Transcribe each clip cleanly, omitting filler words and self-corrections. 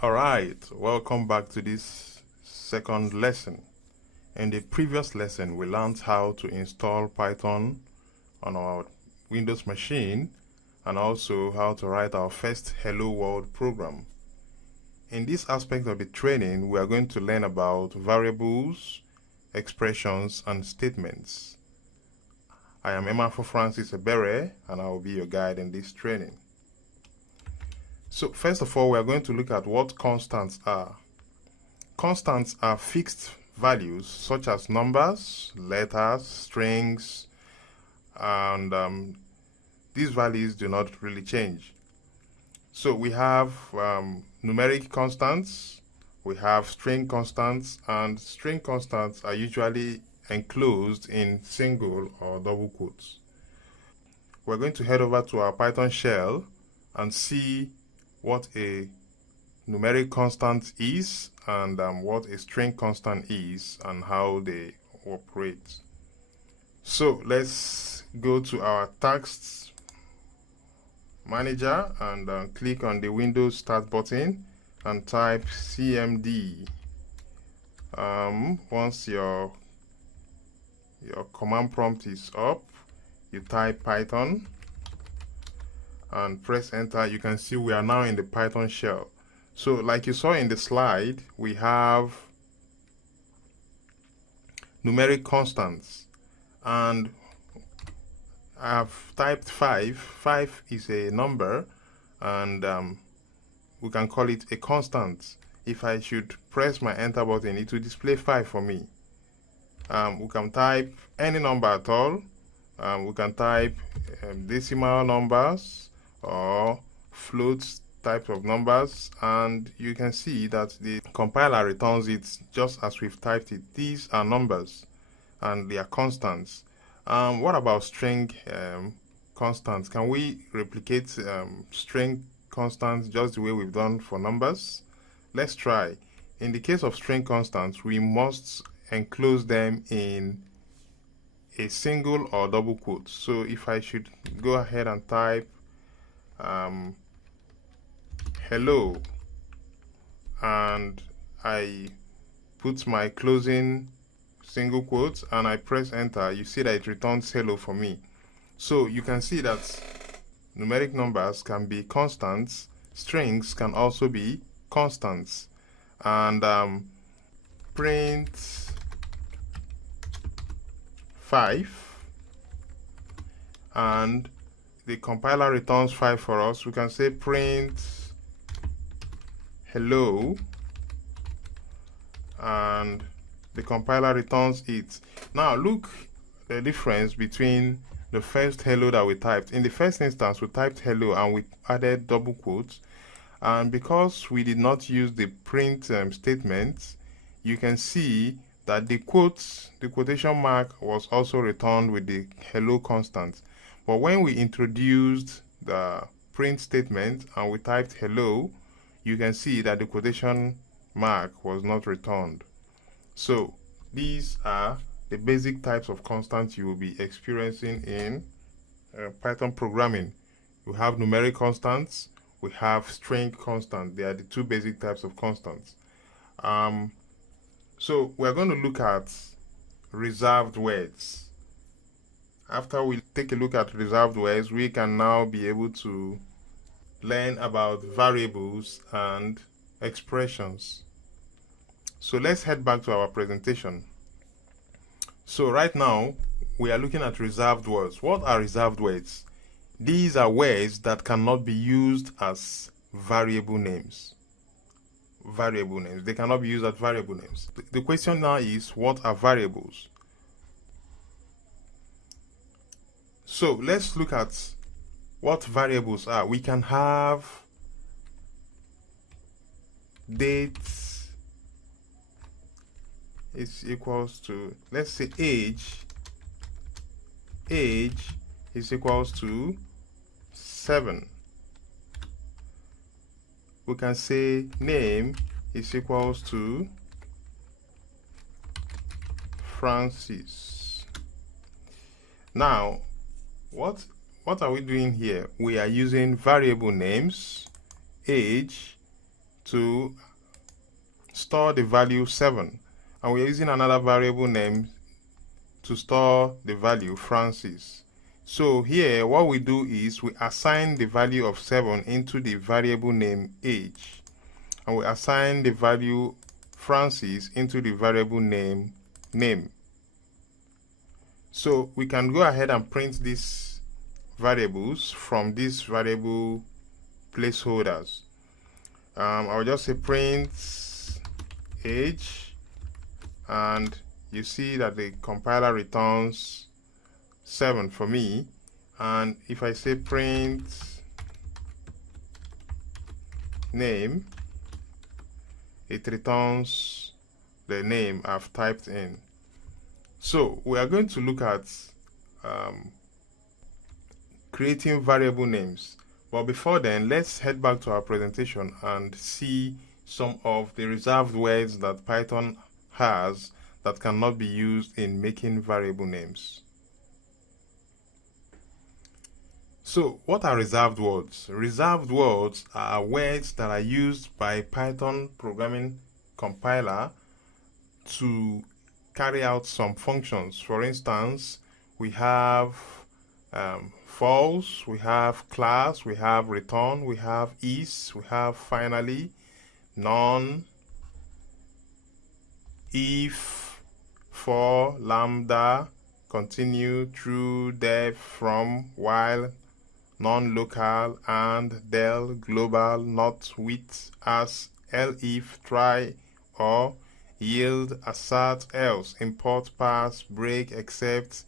Alright, welcome back to this second lesson. In the previous lesson, we learned how to install Python on our Windows machine and also how to write our first Hello World program. In this aspect of the training, we are going to learn about variables, expressions, and statements. I am Emma Francis Ebere, and I will be your guide in this training. So first of all, we are going to look at what constants are. Constants are fixed values such as numbers, letters, strings, and these values do not really change. So we have numeric constants, we have string constants, and string constants are usually enclosed in single or double quotes. We're going to head over to our Python shell and see what a numeric constant is and what a string constant is and how they operate. So let's go to our tasks manager and click on the Windows Start button and type cmd. Once your command prompt is up, you type Python and press enter. You can see we are now in the Python shell. So like you saw in the slide, we have numeric constants, and I've typed 5. 5 is a number, and we can call it a constant. If I should press my enter button, it will display 5 for me. We can type any number at all. We can type decimal numbers or float types of numbers, and you can see that the compiler returns it just as we've typed it. These are numbers and they are constants. What about string constants? Can we replicate string constants just the way we've done for numbers? Let's try. In the case of string constants, we must enclose them in a single or double quote. So if I should go ahead and type hello and I put my closing single quote and I press enter, you see that it returns hello for me. So you can see that numeric numbers can be constants, strings can also be constants, and print 5 and the compiler returns 5 for us. We can say print hello and the compiler returns it. Now look the difference between the first hello that we typed. In the first instance, we typed hello and we added double quotes, and because we did not use the print statement, you can see that the quotation mark was also returned with the hello constant. But when we introduced the print statement and we typed hello, you can see that the quotation mark was not returned. So these are the basic types of constants you will be experiencing in Python programming. We have numeric constants, we have string constants. They are the two basic types of constants. So we're going to look at reserved words. After we take a look at reserved words, we can now be able to learn about variables and expressions. So let's head back to our presentation. So right now, we are looking at reserved words. What are reserved words? These are words that cannot be used as variable names. Variable names. They cannot be used as variable names. The question now is, what are variables? So let's look at what variables are. We can have date is equals to, let's say age is equals to 7. We can say name is equals to Francis. Now, what are we doing here? We are using variable names, age, to store the value 7, and we're using another variable name to store the value Francis. So here what we do is we assign the value of 7 into the variable name age, and we assign the value Francis into the variable name name. So we can go ahead and print these variables from these variable placeholders. I'll just say print age, and you see that the compiler returns 7 for me. And if I say print name, it returns the name I've typed in. So we are going to look at creating variable names. But before then, let's head back to our presentation and see some of the reserved words that Python has that cannot be used in making variable names. So what are reserved words? Reserved words are words that are used by Python programming compiler to carry out some functions. For instance, we have false, we have class, we have return, we have is, we have finally, none, if, for, lambda, continue, true, def, from, while, non-local, and, del, global, not, with, as, elif, try, or, yield, assert, else, import, pass, break, except,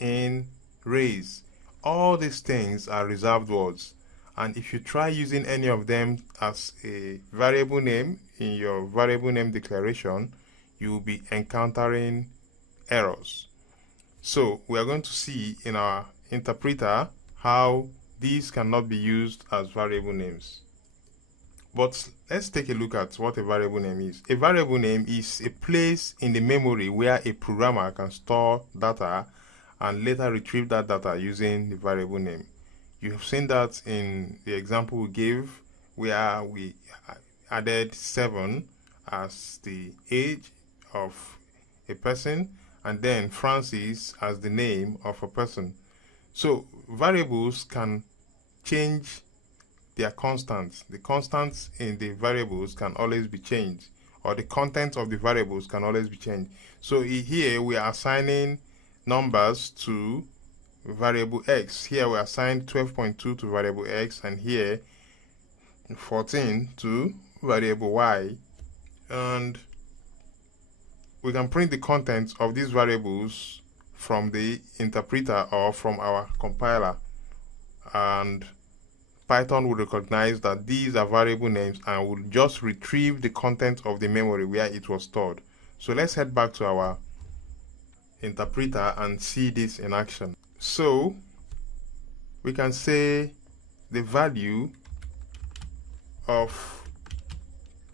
in, raise. All these things are reserved words, and if you try using any of them as a variable name in your variable name declaration, you will be encountering errors. So we are going to see in our interpreter how these cannot be used as variable names. But let's take a look at what a variable name is. A variable name is a place in the memory where a programmer can store data and later retrieve that data using the variable name. You have seen that in the example we gave, where we added 7 as the age of a person and then Francis as the name of a person. So variables can change their constants. The constants in the variables can always be changed, or the content of the variables can always be changed. So here we are assigning numbers to variable x. Here we assign 12.2 to variable x, and here 14 to variable y. And we can print the contents of these variables from the interpreter or from our compiler, and Python will recognize that these are variable names and will just retrieve the content of the memory where it was stored. So let's head back to our interpreter and see this in action. So we can say the value of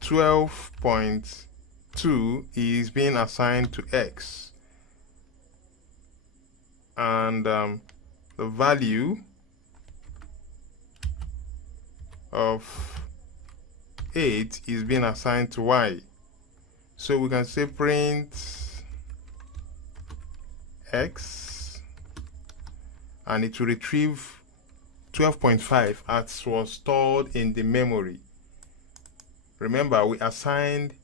12.2 is being assigned to x, and the value of 8 is being assigned to y. So we can say print x, and it will retrieve 12.5 as was stored in the memory. Remember, we assigned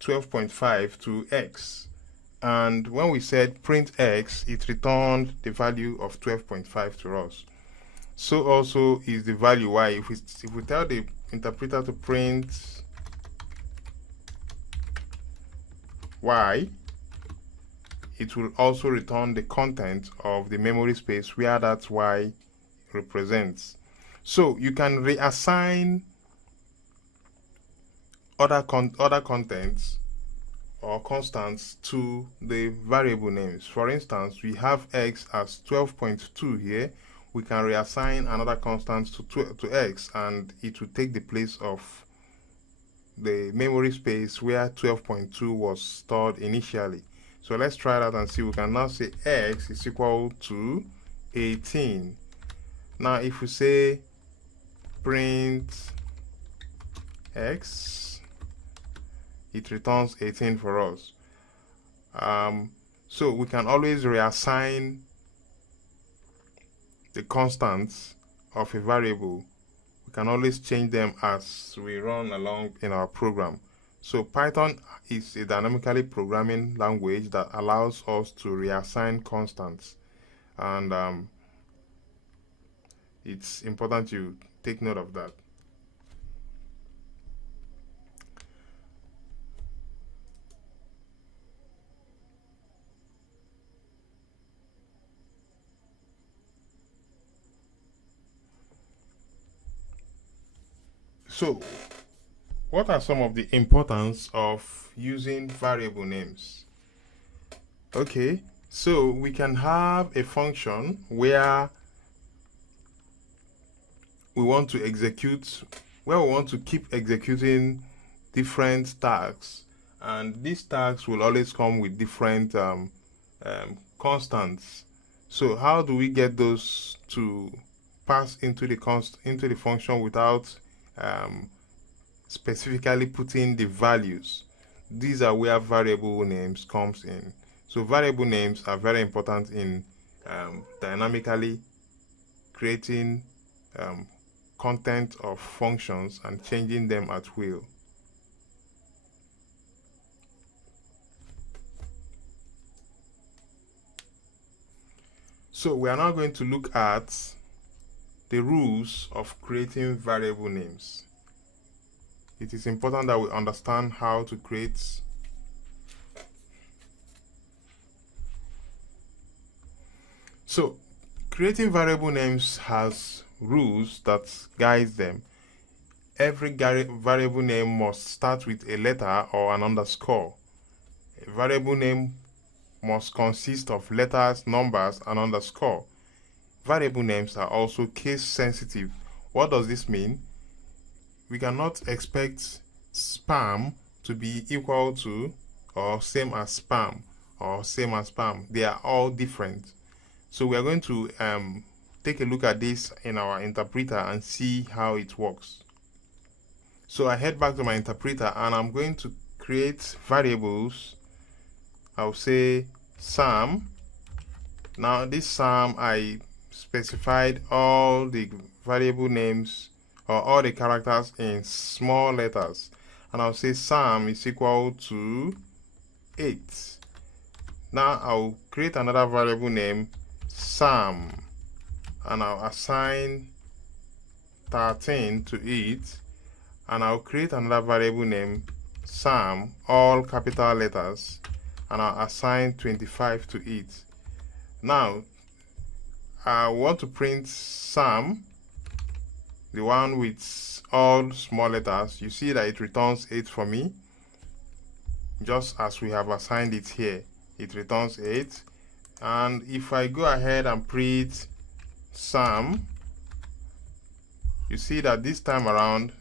12.5 to x, and when we said print x, it returned the value of 12.5 to us. So also is the value y. If we tell the interpreter to print y, it will also return the content of the memory space where that y represents. So you can reassign other contents or constants to the variable names. For instance, we have x as 12.2 here. We can reassign another constant to x, and it will take the place of the memory space where 12.2 was stored initially. So let's try that and see. We can now say x is equal to 18. Now if we say print x, it returns 18 for us. So we can always reassign the constants of a variable. We can always change them as we run along in our program. So Python is a dynamically programming language that allows us to reassign constants, and it's important you take note of that. So, what are some of the importance of using variable names? Okay, so we can have a function where we want to keep executing different tasks, and these tasks will always come with different constants. So how do we get those to pass into the function without specifically putting the values? These are where variable names comes in. So variable names are very important in dynamically creating content of functions and changing them at will. So we are now going to look at the rules of creating variable names. It is important that we understand how to create creating variable names has rules that guide them. Every variable name must start with a letter or an underscore. A variable name must consist of letters, numbers, and underscore. Variable names are also case sensitive. What does this mean? We cannot expect spam to be equal to or same as spam or same as spam. They are all different. So we are going to take a look at this in our interpreter and see how it works. So I head back to my interpreter and I'm going to create variables. I'll say Sam. Now this Sam, I specified all the variable names or all the characters in small letters, and I'll say Sam is equal to 8. Now I'll create another variable name Sam, and I'll assign 13 to it, and I'll create another variable name Sam, all capital letters, and I'll assign 25 to it. Now I want to print Sam, the one with all small letters. You see that it returns 8 for me, just as we have assigned it here. It returns 8. And if I go ahead and print Sam, you see that this time around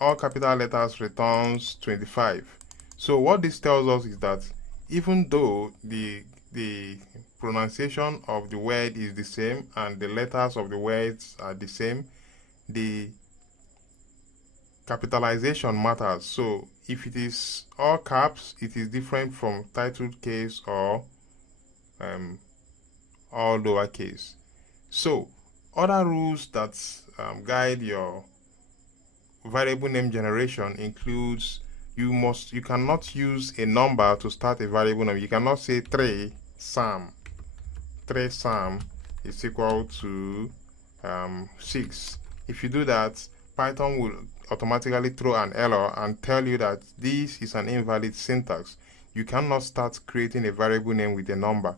all capital letters returns 25. So what this tells us is that even though the pronunciation of the word is the same and the letters of the words are the same, the capitalization matters. So if it is all caps, it is different from titled case or all lowercase. So other rules that guide your variable name generation includes you cannot use a number to start a variable name. You cannot say 3 Sam. 3 Sam is equal to 6. If you do that, Python will automatically throw an error and tell you that this is an invalid syntax. You cannot start creating a variable name with a number,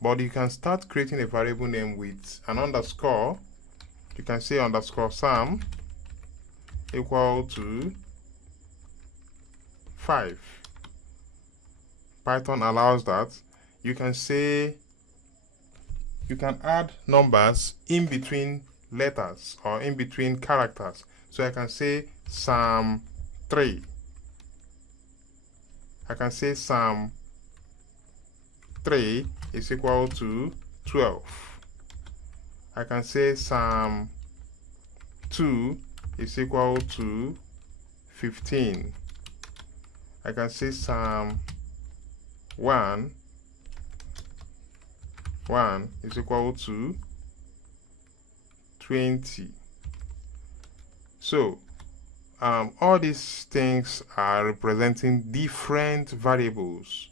but you can start creating a variable name with an underscore. You can say underscore Sam equal to 5. Python allows that. You can add numbers in between letters or in between characters. So I can say Sam 3. I can say Sam 3 is equal to 12. I can say Sam 2 is equal to 15. I can say sum 1 is equal to 20. So all these things are representing different variables.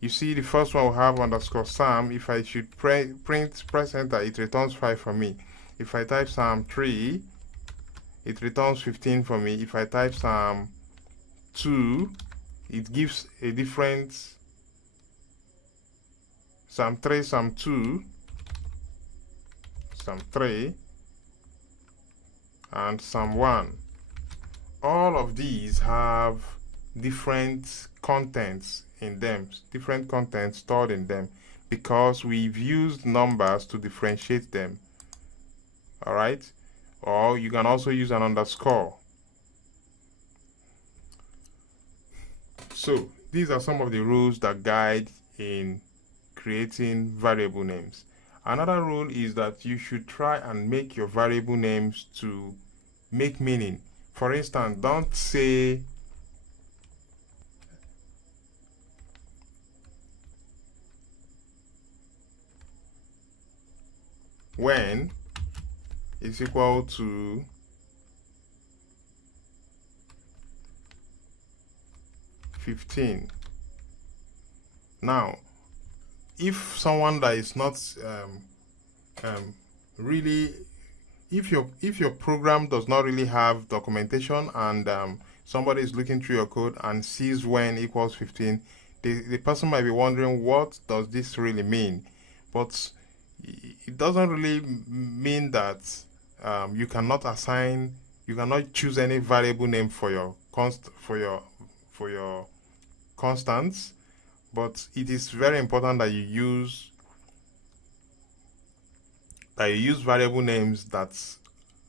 You see, the first one will have underscore sum. If I should press enter, it returns 5 for me. If I type sum 3, it returns 15 for me. If I type sum 2, it gives a different sum 3, sum 2, sum 3, and sum 1. All of these have different contents in them, different contents stored in them, because we've used numbers to differentiate them. All right? Or you can also use an underscore. So these are some of the rules that guide in creating variable names. Another rule is that you should try and make your variable names to make meaning. For instance, don't say when is equal to 15. Now, if someone that is not really, if your program does not really have documentation, and somebody is looking through your code and sees when equals 15, the person might be wondering, what does this really mean? But it doesn't really mean that you cannot choose any variable name for your constants, but it is very important that you use variable names that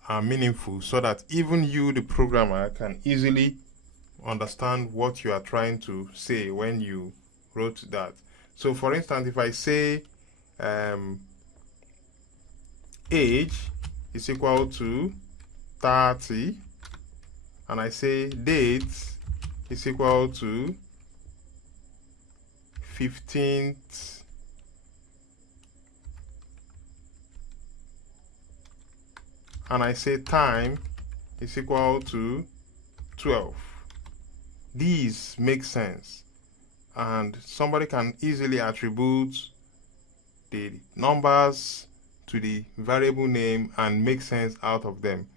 are meaningful, so that even you, the programmer, can easily understand what you are trying to say when you wrote that. So for instance, if I say age is equal to 30, and I say date is equal to 15th and I say time is equal to 12. These make sense, and somebody can easily attribute the numbers to the variable name and make sense out of them.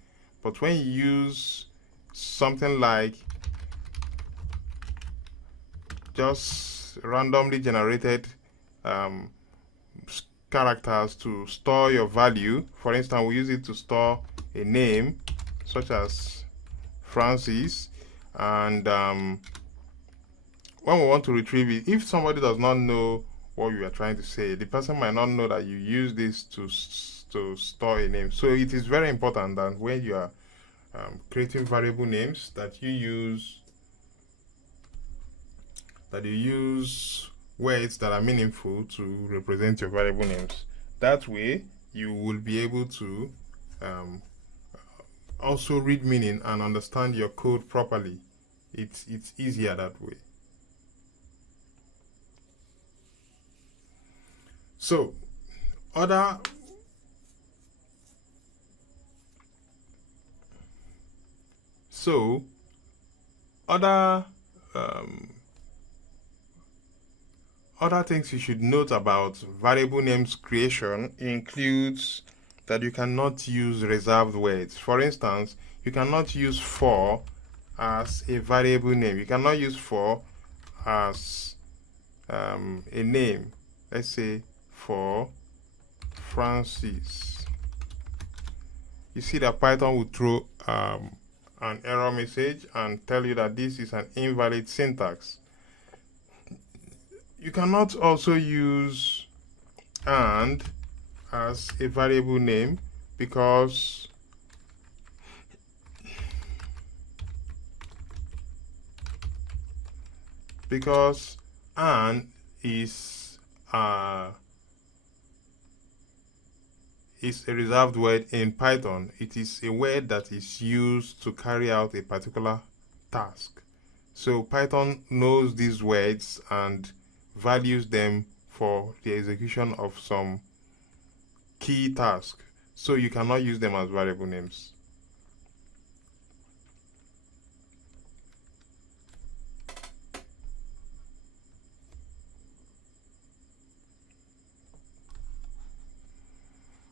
But when you use something like just randomly generated characters to store your value, for instance, we use it to store a name such as Francis, and when we want to retrieve it, if somebody does not know what you are trying to say, the person might not know that you use this to store a name. So it is very important that when you are creating variable names, that you use words that are meaningful to represent your variable names. That way you will be able to also read meaning and understand your code properly. It's easier that way. So other things you should note about variable names creation includes that you cannot use reserved words. For instance, you cannot use for as a variable name. You cannot use for as a name. Let's say for Francis. You see that Python will throw an error message and tell you that this is an invalid syntax. You cannot also use and as a variable name because and is a reserved word in Python. It is a word that is used to carry out a particular task. So Python knows these words and values them for the execution of some key task. So you cannot use them as variable names.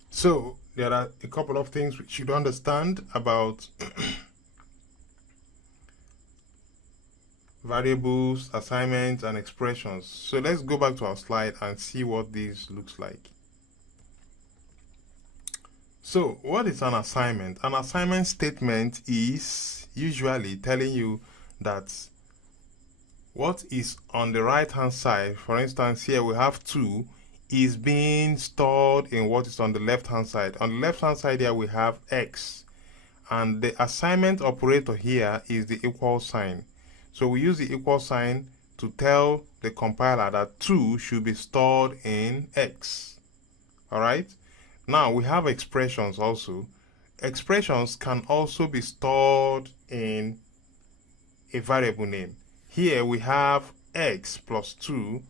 So there are a couple of things we should understand about variables, assignments, and expressions. So let's go back to our slide and see what this looks like. So what is an assignment? An assignment statement is usually telling you that what is on the right hand side, for instance here we have 2, is being stored in what is on the left hand side. On the left hand side here we have x, and the assignment operator here is the equal sign. So we use the equal sign to tell the compiler that 2 should be stored in x. Alright? Now we have expressions also. Expressions can also be stored in a variable name. Here we have x plus 2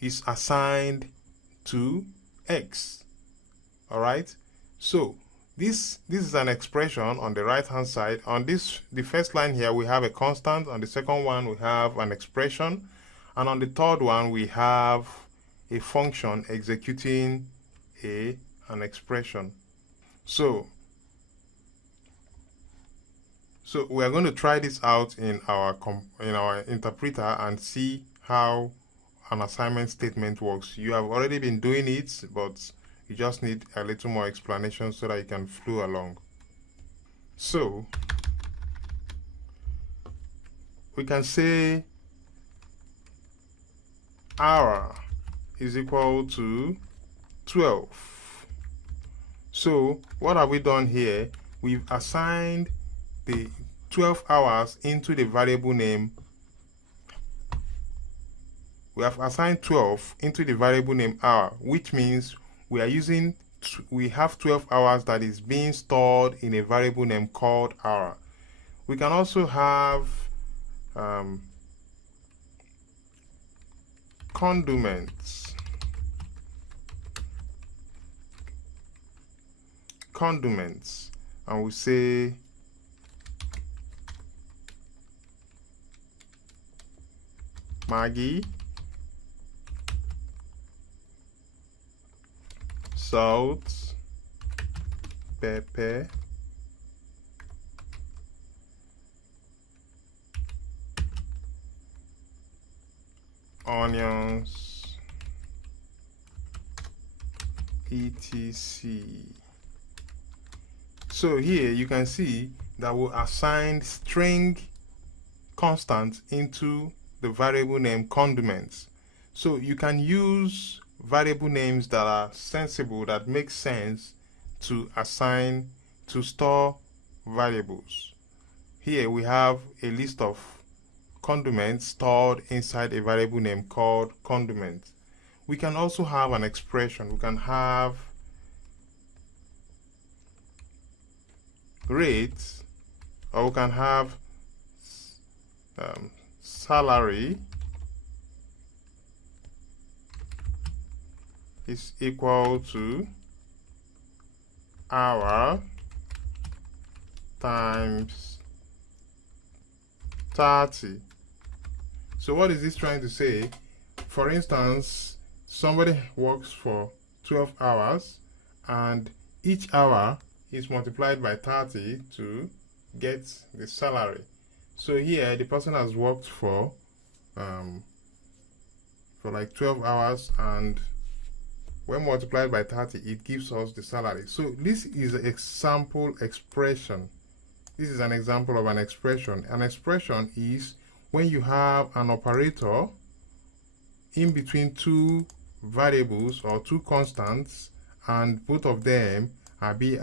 is assigned to x. Alright? So this is an expression on the right hand side. On the first line here we have a constant, on the second one we have an expression, and on the third one we have a function executing an expression. So we are going to try this out in our interpreter and see how an assignment statement works. You have already been doing it, but you just need a little more explanation so that you can flow along. So we can say hour is equal to 12. So what have we done here? We've assigned the 12 hours into the variable name. We have assigned 12 into the variable name hour, which means we have 12 hours that is being stored in a variable name called hour. We can also have condiments, and we say Maggi, salt, pepper, onions, etc. So here you can see that we assigned string constants into the variable name condiments. So you can use variable names that are sensible, that make sense to assign, to store variables. Here we have a list of condiments stored inside a variable name called condiments. We can also have an expression. We can have rates, or we can have salary is equal to hour times 30. So what is this trying to say? For instance, somebody works for 12 hours and each hour is multiplied by 30 to get the salary. So here the person has worked for like 12 hours, and when multiplied by 30 it gives us the salary. So this is an example expression. This is an example of an expression. An expression is when you have an operator in between two variables or two constants, and both of them are being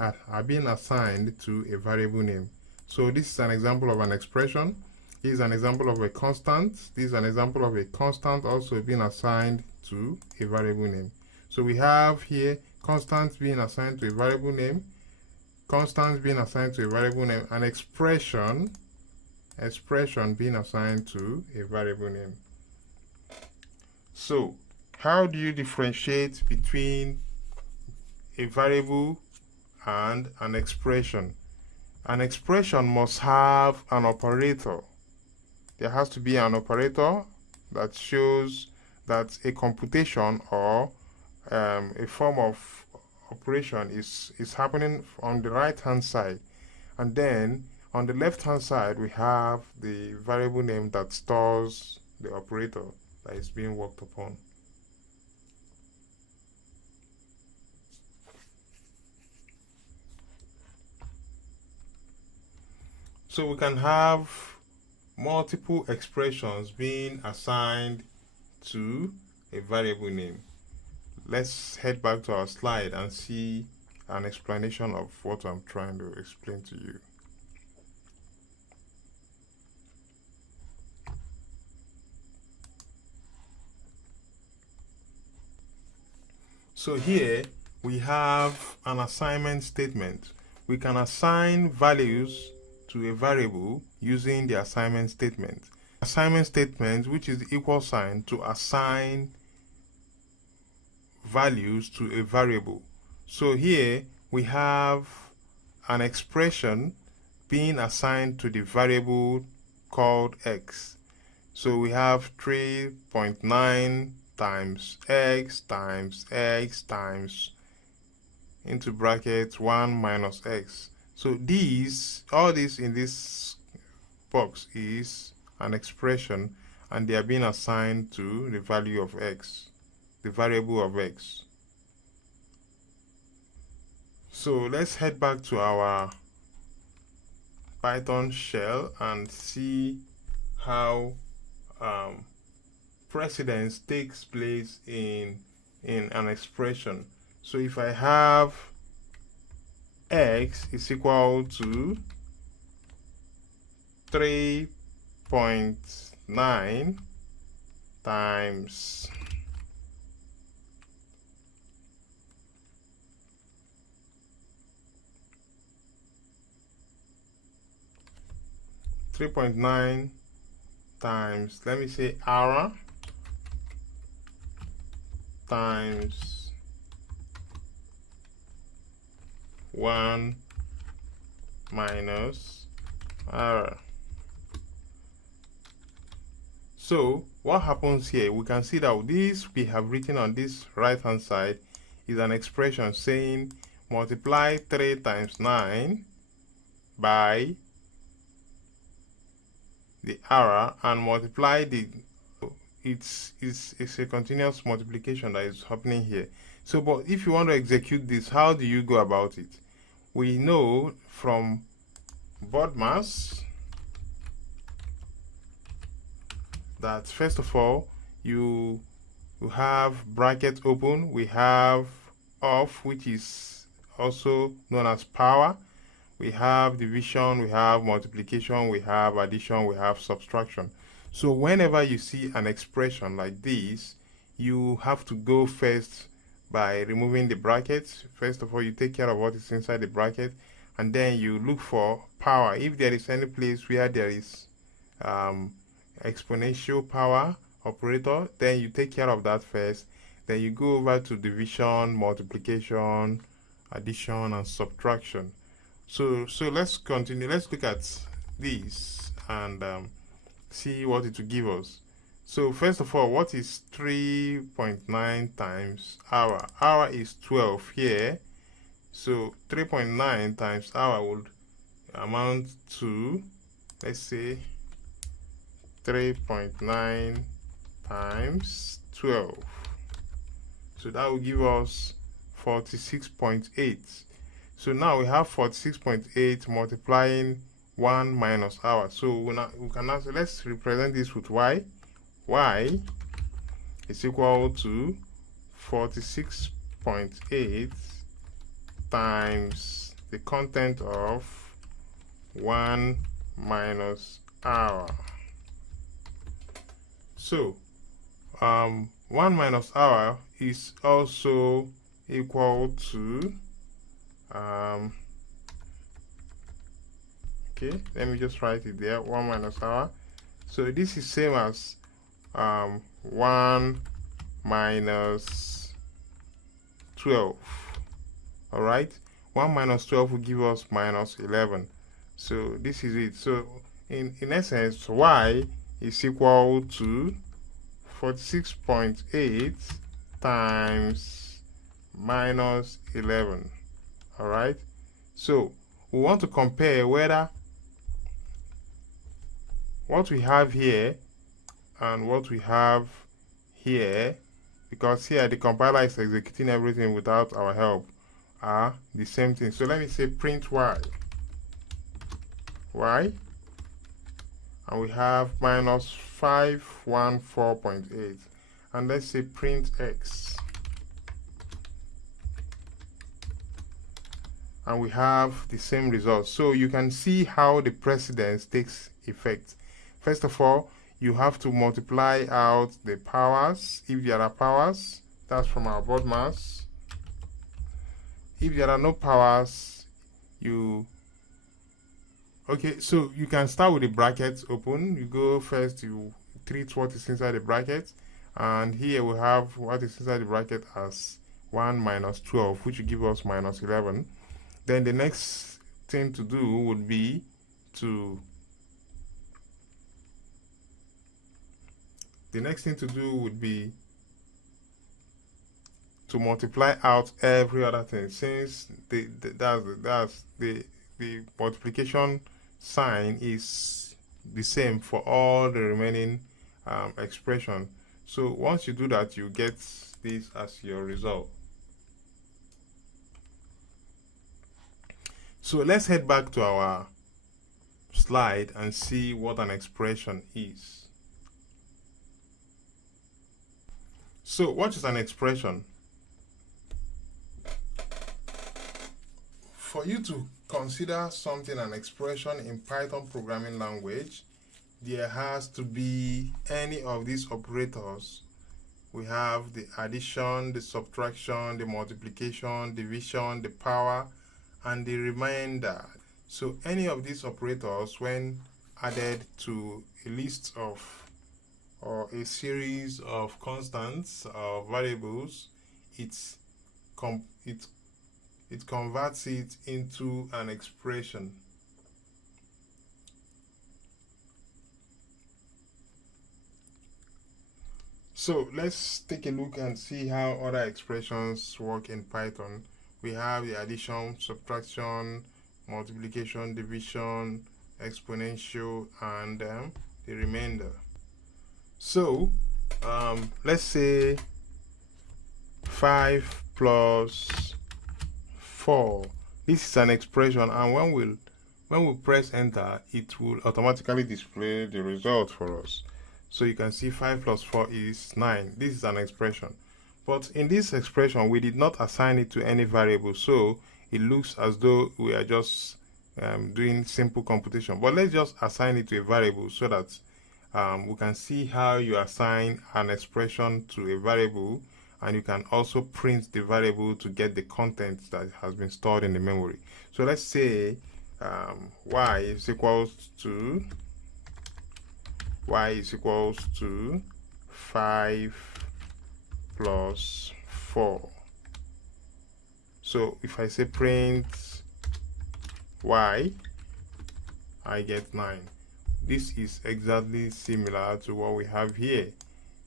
assigned to a variable name. So this is an example of an expression. This is an example of a constant. This is an example of a constant also being assigned to a variable name. So we have here constants being assigned to a variable name, constants being assigned to a variable name, an expression expression being assigned to a variable name. So, how do you differentiate between a variable and an expression? An expression must have an operator. There has to be an operator that shows that a computation or a form of operation is happening on the right hand side, and then on the left hand side we have the variable name that stores the operator that is being worked upon. So we can have multiple expressions being assigned to a variable name. Let's head back to our slide and see an explanation of what I'm trying to explain to you. So here we have an assignment statement. We can assign values to a variable using the assignment statement. Assignment statement, which is the equal sign to assign values to a variable. So here we have an expression being assigned to the variable called x. So we have 3.9 times x times x times into brackets 1 minus x. So all this in this box is an expression, and they are being assigned to the value of x, the variable of x. So let's head back to our Python shell and see how precedence takes place in an expression. So if I have x is equal to 3.9 times 3.9 times, let me say, hour times 1 minus hour. So what happens here, we can see that this we have written on this right hand side is an expression saying multiply 3 times 9 by the hour and multiply it's a continuous multiplication that is happening here. So but if you want to execute this, how do you go about it? We know from BODMAS that first of all you have bracket open, we have off, which is also known as power, we have division, we have multiplication, we have addition, we have subtraction. So whenever you see an expression like this, you have to go first by removing the brackets. First of all, you take care of what is inside the bracket, and then you look for power. If there is any place where there is exponential power operator, then you take care of that first. Then you go over to division, multiplication, addition, and subtraction. So let's continue. Let's look at this and see what it will give us. So first of all, what is 3.9 times hour? Hour is 12 here. So 3.9 times hour would amount to, let's say, 3.9 times 12. So that will give us 46.8. So now we have 46.8 multiplying 1 minus hour. So we can now say, let's represent this with y. Y is equal to 46.8 times the content of 1 minus hour. So 1 minus hour is also equal to Okay, let me just write it there, 1 minus hour. So this is same as 1 minus 12. All right, 1 minus 12 will give us minus 11. So this is it. So in essence, y is equal to 46.8 times minus 11. All right, so we want to compare whether what we have here and what we have here, because here the compiler is executing everything without our help, are the same thing. So let me say print y, and we have minus 514.8, and let's say print x, and we have the same result. So you can see how the precedence takes effect. First of all, you have to multiply out the powers, if there are powers. That's from our board mass. If there are no powers, okay, so you can start with the brackets open. You go first, you treat what is inside the bracket, and here we have what is inside the bracket as 1 minus 12, which will give us minus 11. Then the next thing to do would be to multiply out every other thing, since the multiplication sign is the same for all the remaining expression. So once you do that, you get this as your result. So let's head back to our slide and see what an expression is. So what is an expression? For you to consider something an expression in Python programming language, there has to be any of these operators. We have the addition, the subtraction, the multiplication, division, the power, and the remainder. So any of these operators, when added to a list of or a series of constants or variables, it converts it into an expression. So let's take a look and see how other expressions work in Python. We have the addition, subtraction, multiplication, division, exponential, and the remainder. So let's say 5 plus 4. This is an expression, and when we press enter, it will automatically display the result for us. So you can see 5 plus 4 is 9. This is an expression. But in this expression, we did not assign it to any variable, so it looks as though we are just doing simple computation. But let's just assign it to a variable so that we can see how you assign an expression to a variable, and you can also print the variable to get the content that has been stored in the memory. So let's say y is equals to 5 plus 4. So if I say print y, I get 9. This is exactly similar to what we have here.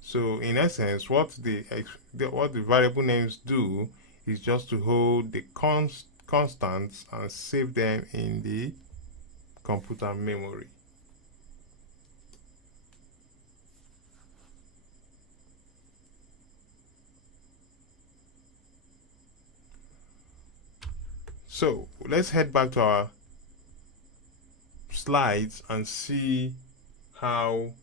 So in essence, what the variable names do is just to hold the constants and save them in the computer memory. So let's head back to our slides and see how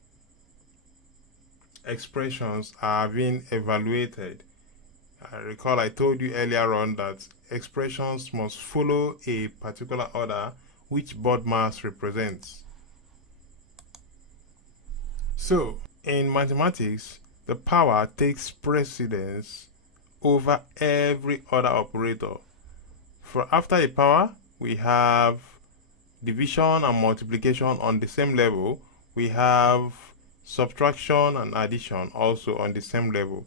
expressions are being evaluated. I recall I told you earlier on that expressions must follow a particular order which board mass represents. So in mathematics, the power takes precedence over every other operator. For after a power, we have division and multiplication on the same level, we have subtraction and addition also on the same level.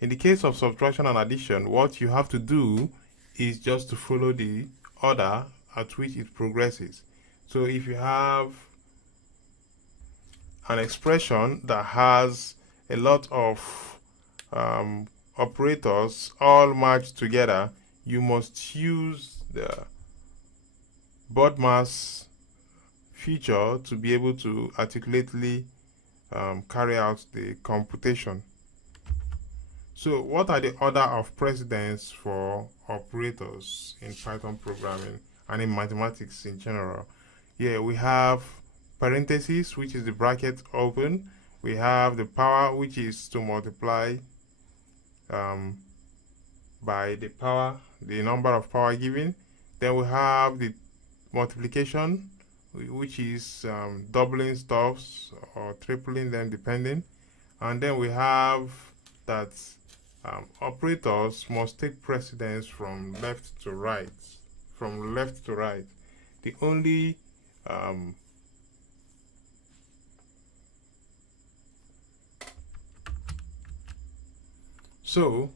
In the case of subtraction and addition, what you have to do is just to follow the order at which it progresses. So if you have an expression that has a lot of operators all merged together, you must use the BODMAS feature to be able to articulately carry out the computation. So what are the order of precedence for operators in Python programming and in mathematics in general? Here we have parentheses, which is the bracket open. We have the power, which is to multiply by the power, the number of power given. Then we have the multiplication, which is doubling stuffs or tripling them depending. And then we have that operators must take precedence from left to right. From left to right. The only So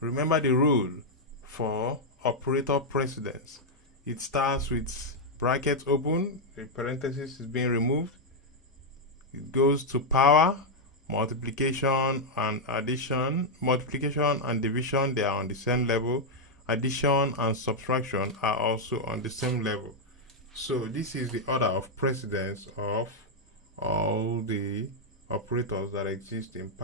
remember the rule for operator precedence. It starts with bracket open, the parenthesis is being removed. It goes to power, multiplication and addition. Multiplication and division, they are on the same level. Addition and subtraction are also on the same level. So this is the order of precedence of all the operators that exist in Python.